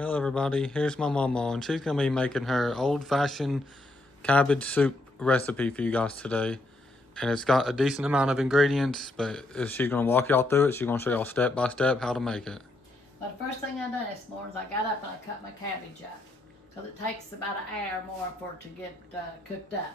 Hello everybody, here's my mama and she's going to be making her old-fashioned cabbage soup recipe for you guys today. And it's got a decent amount of ingredients, but she's going to walk y'all through it. She's going to show y'all step by step how to make it. Well, the first thing I done this morning is I got up and I cut my cabbage up. Because it takes about an hour more for it to get cooked up.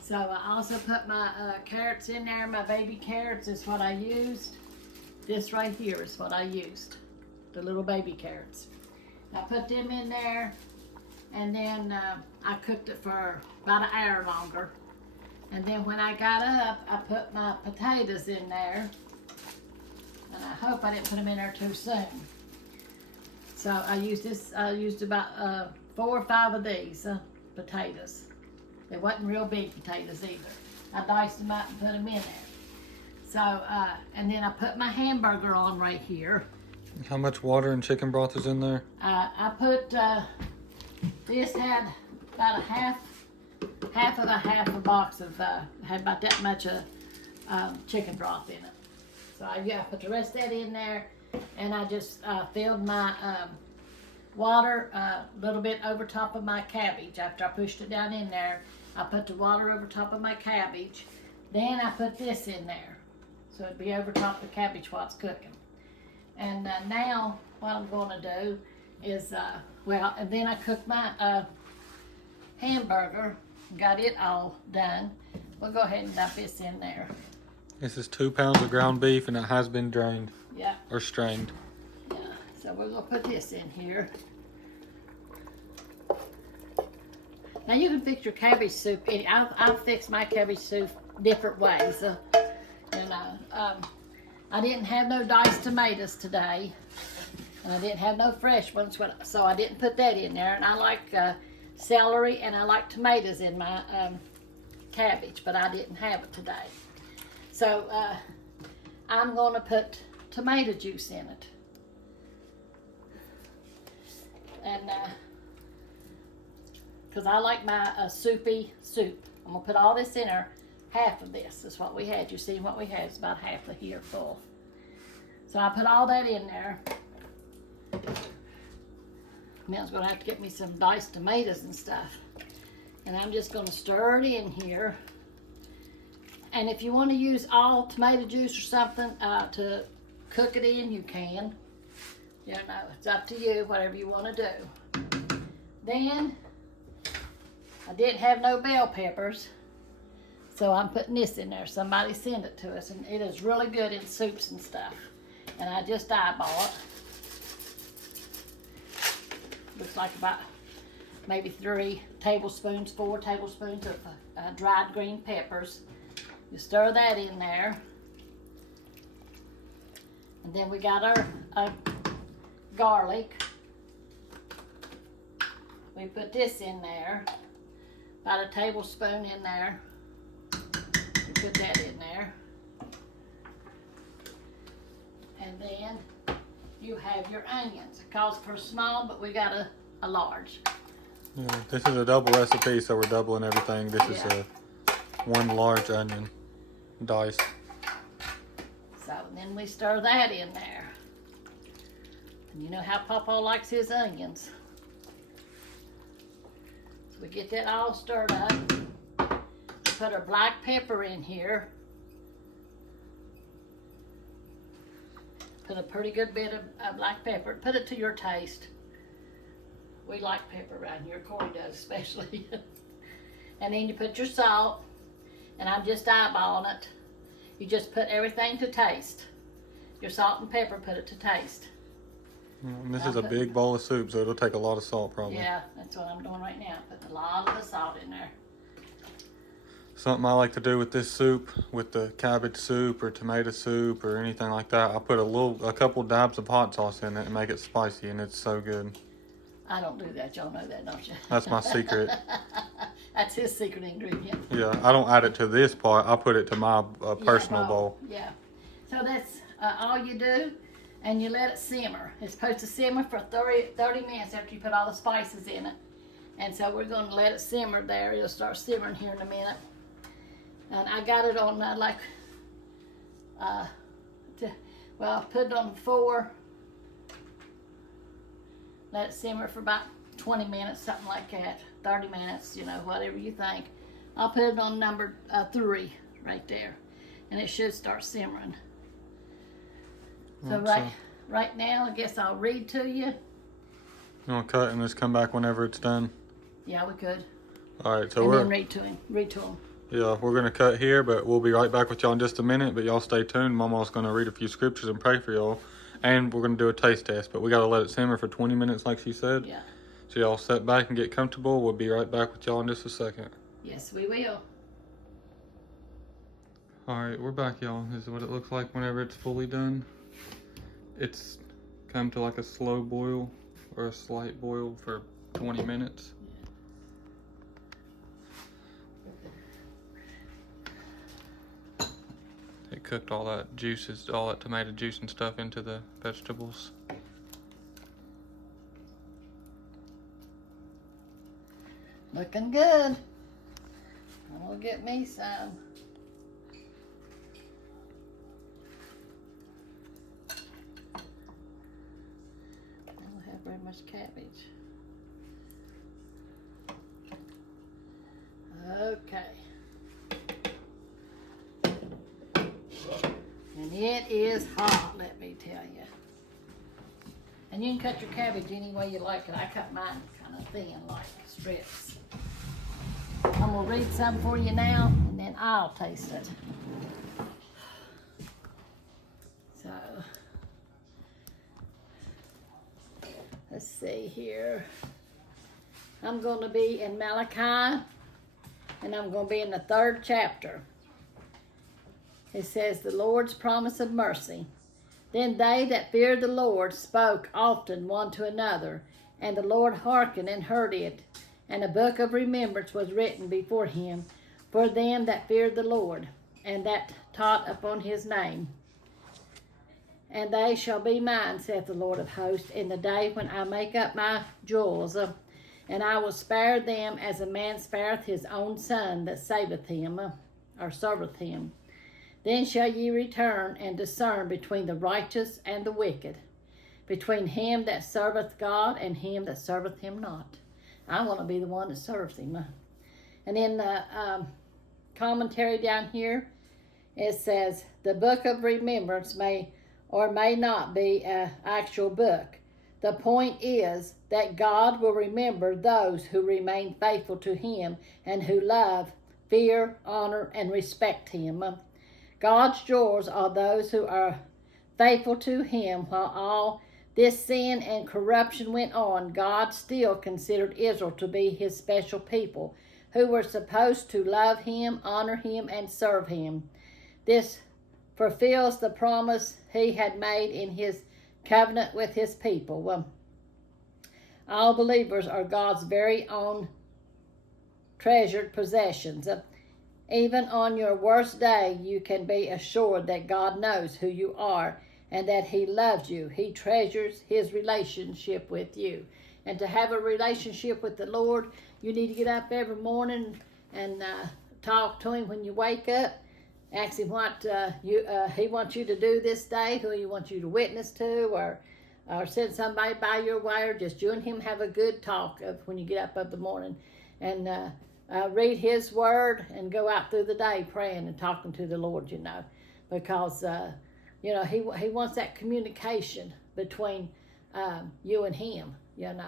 So I also put my carrots in there. My baby carrots is what I used. This right here is what I used. The little baby carrots. I put them in there, and then I cooked it for about an hour longer. And then when I got up, I put my potatoes in there. And I hope I didn't put them in there too soon. So I used about 4 or 5 of these potatoes. They wasn't real big potatoes either. I diced them up and put them in there. So, and then I put my hamburger on right here. How much water and chicken broth is in there? I put, this had about half of a box of, had about that much chicken broth in it. So I put the rest of that in there, and I just filled my water a little bit over top of my cabbage. After I pushed it down in there, I put the water over top of my cabbage. Then I put this in there, so it'd be over top of the cabbage while it's cooking. And now what I'm going to do is, and then I cooked my hamburger, got it all done. We'll go ahead and dump this in there. This is 2 pounds of ground beef and it has been drained. Yeah. Or strained. Yeah, so we're going to put this in here. Now you can fix your cabbage soup. I've fixed my cabbage soup different ways. I didn't have no diced tomatoes today. And I didn't have no fresh ones, so I didn't put that in there. And I like celery and I like tomatoes in my cabbage, but I didn't have it today. So I'm going to put tomato juice in it. And because I like my soupy soup. I'm going to put all this in there. Half of this is what we had. You see what we had? It's about half a here full. So I put all that in there. Now I'm going to have to get me some diced tomatoes and stuff. And I'm just going to stir it in here. And if you want to use all tomato juice or something to cook it in, you can. You know, it's up to you, whatever you want to do. Then, I didn't have no bell peppers. So I'm putting this in there. Somebody sent it to us, and it is really good in soups and stuff. And I just eyeball it. Looks like about maybe 4 tablespoons of dried green peppers. You stir that in there. And then we got our garlic. We put this in there. About a tablespoon in there. Put that in there. And then you have your onions. It calls for a small, but we got a large. Yeah, this is a double recipe, so we're doubling everything. This is a 1 large onion diced. So then we stir that in there. And you know how Papa likes his onions. So we get that all stirred up. Put our black pepper in here. Put a pretty good bit of black pepper. Put it to your taste. We like pepper around here. Corey does especially. And then you put your salt. And I'm just eyeballing it. You just put everything to taste. Your salt and pepper, put it to taste. And this is a big bowl of soup, so it'll take a lot of salt probably. Yeah, that's what I'm doing right now. Putting a lot of the salt in there. Something I like to do with this soup, with the cabbage soup or tomato soup or anything like that, I put a couple dabs of hot sauce in it and make it spicy, and it's so good. I don't do that. Y'all know that, don't you? That's my secret. That's his secret ingredient. Yeah, I don't add it to this pot. I put it to my personal bowl. Yeah. So that's all you do, and you let it simmer. It's supposed to simmer for 30 minutes after you put all the spices in it. And so we're going to let it simmer there. It'll start simmering here in a minute. And I got it on I put it on 4 let it simmer for about 20 minutes, something like that, 30 minutes, you know, whatever you think. I'll put it on number 3 right there, and it should start simmering. So right now, I guess I'll read to you. You want to cut and just come back whenever it's done? Yeah, we could. All right, so And we're then read to him. yeah, we're gonna cut here, but we'll be right back with y'all in just a minute. But y'all stay tuned. Mama's gonna read a few scriptures and pray for y'all, and we're gonna do a taste test. But we gotta let it simmer for 20 minutes, like she said. Yeah. So y'all sit back and get comfortable. We'll be right back with y'all in just a second. Yes, we will. All right, we're back, y'all. This is what it looks like whenever it's fully done. It's come to like a slow boil or a slight boil for 20 minutes. It cooked all that juices, all that tomato juice and stuff into the vegetables. Looking good. I'm gonna get me some. I don't have very much cabbage. Okay. And it is hot, let me tell you. And you can cut your cabbage any way you like it. I cut mine kind of thin, like strips. I'm gonna read some for you now, and then I'll taste it. So, let's see here. I'm gonna be in Malachi, and I'm gonna be in the 3rd chapter. It says, the Lord's promise of mercy. Then they that feared the Lord spoke often one to another, and the Lord hearkened and heard it. And a book of remembrance was written before him for them that feared the Lord, and that taught upon his name. And they shall be mine, saith the Lord of hosts, in the day when I make up my jewels, and I will spare them as a man spareth his own son that saveth him, or serveth him. Then shall ye return and discern between the righteous and the wicked, between him that serveth God and him that serveth him not. I want to be the one that serves him. And in the commentary down here, it says, the book of remembrance may or may not be an actual book. The point is that God will remember those who remain faithful to him and who love, fear, honor, and respect him. God's jewels are those who are faithful to him. While all this sin and corruption went on, God still considered Israel to be his special people, who were supposed to love him, honor him, and serve him. This fulfills the promise he had made in his covenant with his people. All believers are God's very own treasured possessions. Even on your worst day, you can be assured that God knows who you are and that he loves you. He treasures his relationship with you. And to have a relationship with the Lord, you need to get up every morning and talk to him when you wake up. Ask him what he wants you to do this day, who he wants you to witness to, or send somebody by your way, or just you and him have a good talk of when you get up of the morning. And read his word and go out through the day praying and talking to the Lord, because, he wants that communication between you and him, And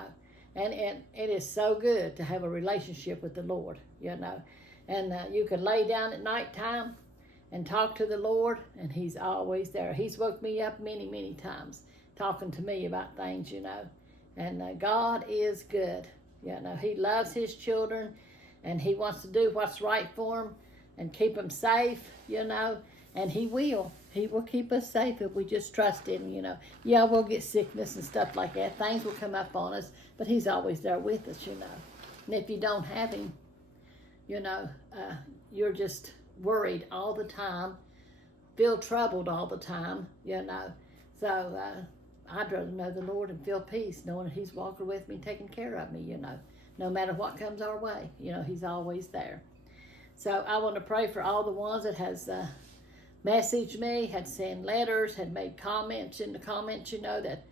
it is so good to have a relationship with the Lord, And you can lay down at nighttime and talk to the Lord, and he's always there. He's woke me up many, many times talking to me about things, And God is good, He loves his children, and he wants to do what's right for them and keep them safe, And he will. He will keep us safe if we just trust him, Yeah, we'll get sickness and stuff like that. Things will come up on us, but he's always there with us, And if you don't have him, you're just worried all the time, feel troubled all the time, So I'd rather know the Lord and feel peace, knowing that he's walking with me, taking care of me, No matter what comes our way, he's always there. So I want to pray for all the ones that has messaged me, had sent letters, had made comments in the comments, that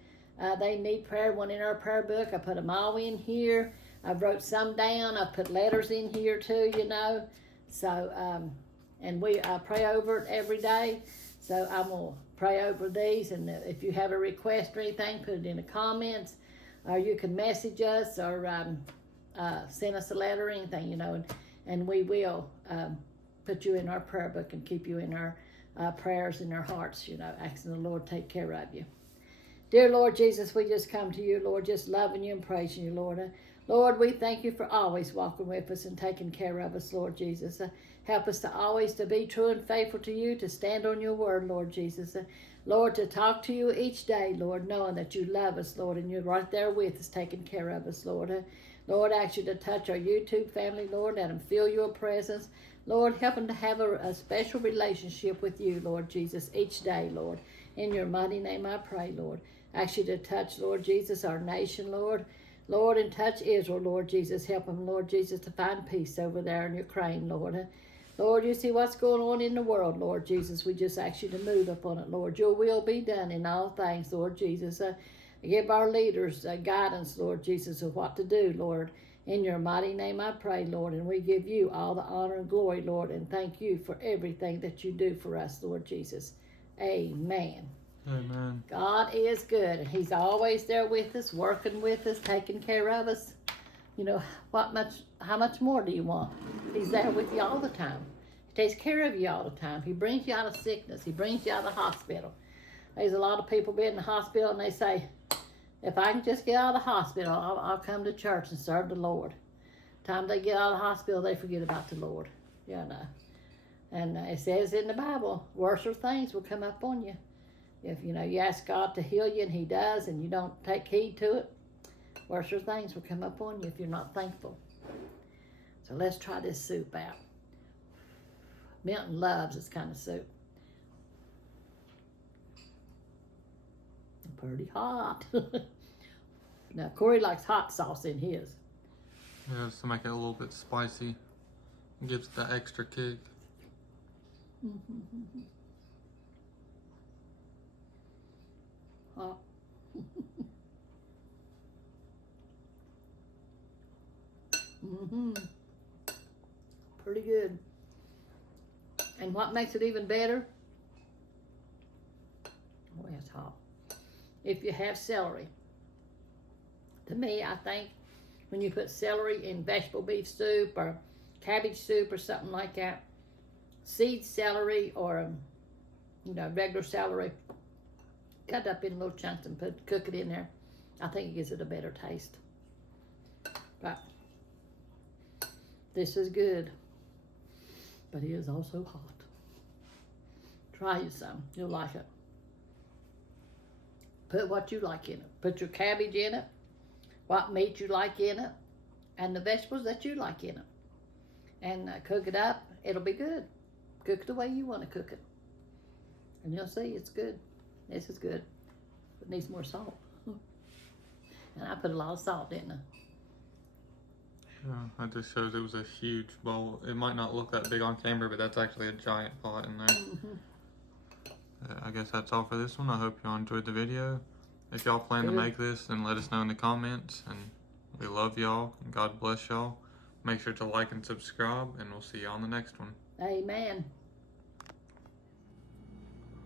they need prayer, one in our prayer book. I put them all in here. I wrote some down. I put letters in here too, you know. So, and I pray over it every day. So I'm going to pray over these. And if you have a request or anything, put it in the comments. Or you can message us or send us a letter or anything, you know. And we will put you in our prayer book and keep you in our prayers in our hearts, you know, asking the Lord to take care of you. Dear Lord Jesus, we just come to you, Lord, just loving you and praising you, Lord. Lord, we thank you for always walking with us and taking care of us, Lord Jesus. Help us to always to be true and faithful to you, to stand on your word, Lord Jesus. Lord, to talk to you each day, Lord, knowing that you love us, Lord, and you're right there with us, taking care of us, Lord. Lord, I ask you to touch our YouTube family, Lord, let them feel your presence. Lord, help them to have a special relationship with you, Lord Jesus, each day, Lord. In your mighty name I pray, Lord. I ask you to touch, Lord Jesus, our nation, Lord. Lord, and touch Israel, Lord Jesus. Help them, Lord Jesus, to find peace over there in Ukraine, Lord. Lord, you see what's going on in the world, Lord Jesus. We just ask you to move upon it, Lord. Your will be done in all things, Lord Jesus. Give our leaders guidance, Lord Jesus, of what to do, Lord. In your mighty name I pray, Lord, and we give you all the honor and glory, Lord, and thank you for everything that you do for us, Lord Jesus. Amen. Amen. God is good, and he's always there with us, working with us, taking care of us. You know, how much more do you want? He's there with you all the time. He takes care of you all the time. He brings you out of sickness. He brings you out of the hospital. There's a lot of people been in the hospital, and they say, if I can just get out of the hospital, I'll come to church and serve the Lord. Time they get out of the hospital, they forget about the Lord. You know. And it says in the Bible, worse things will come up on you. If, you know, you ask God to heal you, and he does, and you don't take heed to it, worse things will come up on you if you're not thankful. So let's try this soup out. Milton loves this kind of soup. Pretty hot. Now, Corey likes hot sauce in his. Yeah, just to make it a little bit spicy. It gives it that extra kick. Hot. Pretty good. And what makes it even better? Oh, it's hot. If you have celery. To me, I think when you put celery in vegetable beef soup or cabbage soup or something like that, seed celery or, you know, regular celery, cut up in little chunks and cook it in there. I think it gives it a better taste. But this is good, but it is also hot. Try you some, you'll like it. Put what you like in it. Put your cabbage in it, what meat you like in it, and the vegetables that you like in it. And cook it up. It'll be good. Cook it the way you want to cook it. And you'll see it's good. This is good. It needs more salt. And I put a lot of salt in it. Yeah, that just shows it was a huge bowl. It might not look that big on camera, but that's actually a giant pot in there. I guess that's all for this one. I hope y'all enjoyed the video. If y'all plan to make this, then let us know in the comments. And we love y'all. And God bless y'all. Make sure to like and subscribe, and we'll see you on the next one. Amen.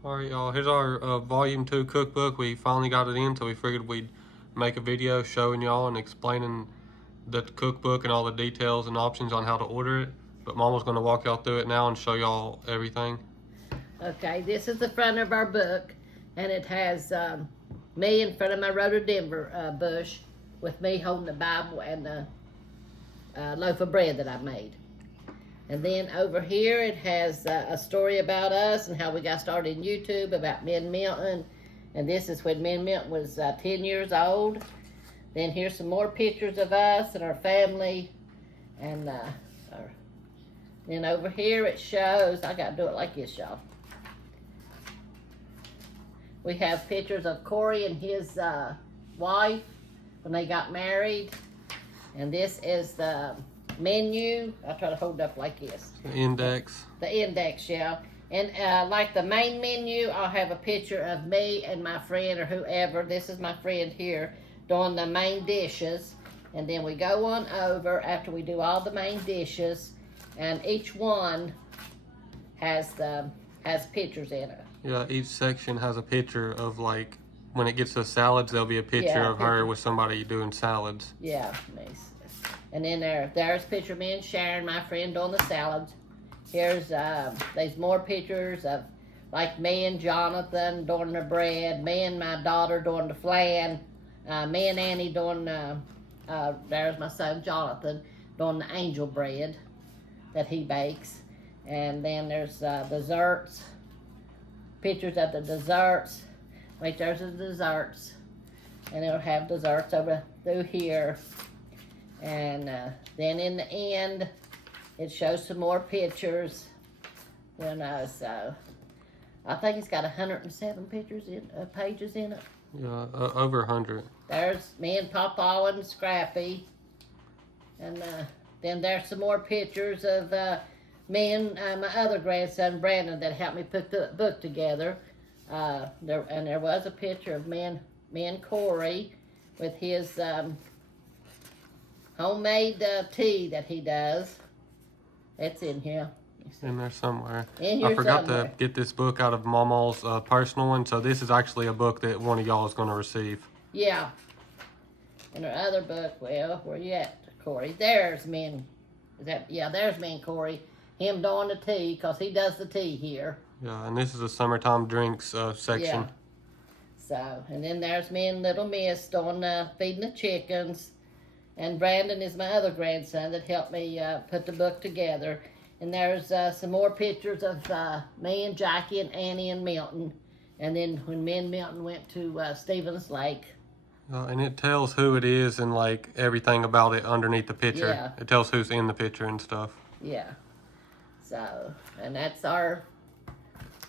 All right, y'all. Here's our Volume 2 cookbook. We finally got it in, so we figured we'd make a video showing y'all and explaining the cookbook and all the details and options on how to order it. But Mama's going to walk y'all through it now and show y'all everything. Okay, this is the front of our book, and it has me in front of my rhododendron bush with me holding the Bible and the loaf of bread that I made. And then over here it has a story about us and how we got started in YouTube, about me and Milton. And this is when me and Milton was 10 years old. Then here's some more pictures of us and our family. And then over here it shows, I gotta do it like this, y'all. We have pictures of Corey and his wife when they got married. And this is the menu. I'll try to hold it up like this. The index. The index, yeah. And like the main menu, I'll have a picture of me and my friend or whoever. This is my friend here doing the main dishes. And then we go on over after we do all the main dishes, and each one has pictures in it. Yeah, each section has a picture of, like, when it gets to salads, there'll be a picture Yeah, of her with somebody doing salads. Yeah, nice. And then there's a picture of me and Sharon, my friend, doing the salads. Here's there's more pictures of like me and Jonathan doing the bread, me and my daughter doing the flan, me and Annie doing there's my son Jonathan doing the angel bread that he bakes. And then there's desserts, pictures of the desserts. Wait, there's the desserts, and it'll have desserts over through here. And then in the end, it shows some more pictures. You know, so I think it's got 107 pictures in pages in it. Yeah, over 100. There's me and Papa and Scrappy, and then there's some more pictures of me and my other grandson Brandon that helped me put the book together. There was a picture of me and Corey with his homemade tea that he does. It's in here. In there somewhere. In here I forgot somewhere. to get this book out of Mama's personal one, so this is actually a book that one of y'all is going to receive. Yeah. And our other book, well, where you at, Corey? There's me and, there's me and Corey. Him doing the tea, because he does the tea here. Yeah, and this is a summertime drinks section. Yeah. So, and then there's me and little Miss doing feeding the chickens. And Brandon is my other grandson that helped me put the book together. And there's some more pictures of me and Jackie and Annie and Milton. And then when me and Milton went to Stevens Lake. And it tells who it is and, like, everything about it underneath the picture. Yeah. It tells who's in the picture and stuff. Yeah. So, and that's our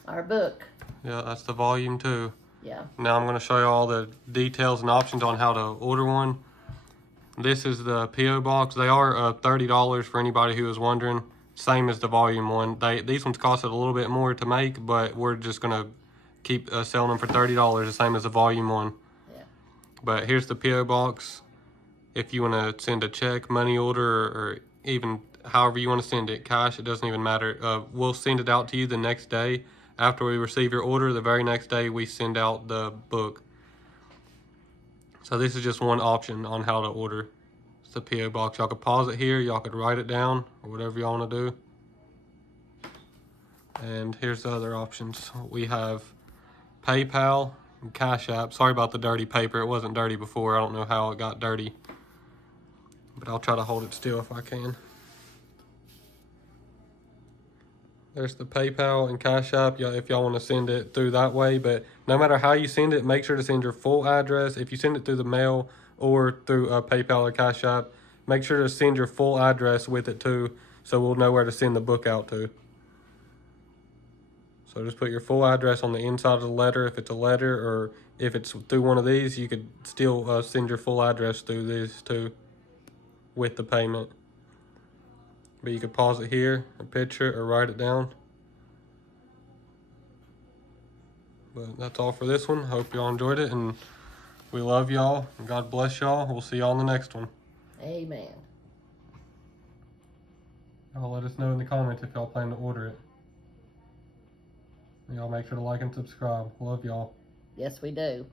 book. Yeah, that's the volume 2. Yeah. Now I'm going to show you all the details and options on how to order one. This is the P.O. box. They are $30 for anybody who is wondering. Same as the volume 1. These ones costed a little bit more to make, but we're just going to keep selling them for $30, the same as the volume 1. Yeah. But here's the P.O. box. If you want to send a check, money order, or even however you want to send it, cash, it doesn't even matter. We'll send it out to you the next day. After we receive your order, the very next day we send out the book. So this is just one option on how to order. It's the P.O. box. Y'all could pause it here. Y'all could write it down or whatever y'all want to do. And here's the other options. We have PayPal and Cash App. Sorry about the dirty paper. It wasn't dirty before. I don't know how it got dirty. But I'll try to hold it still if I can. There's the PayPal and Cash App, if y'all want to send it through that way. But no matter how you send it, make sure to send your full address. If you send it through the mail or through PayPal or Cash App, make sure to send your full address with it too, so we'll know where to send the book out to. So just put your full address on the inside of the letter if it's a letter, or if it's through one of these, you could still send your full address through these too with the payment. But you could pause it here, or picture it, or write it down. But that's all for this one. Hope y'all enjoyed it, and we love y'all, and God bless y'all. We'll see y'all in the next one. Amen. Y'all let us know in the comments if y'all plan to order it. Y'all make sure to like and subscribe. Love y'all. Yes, we do.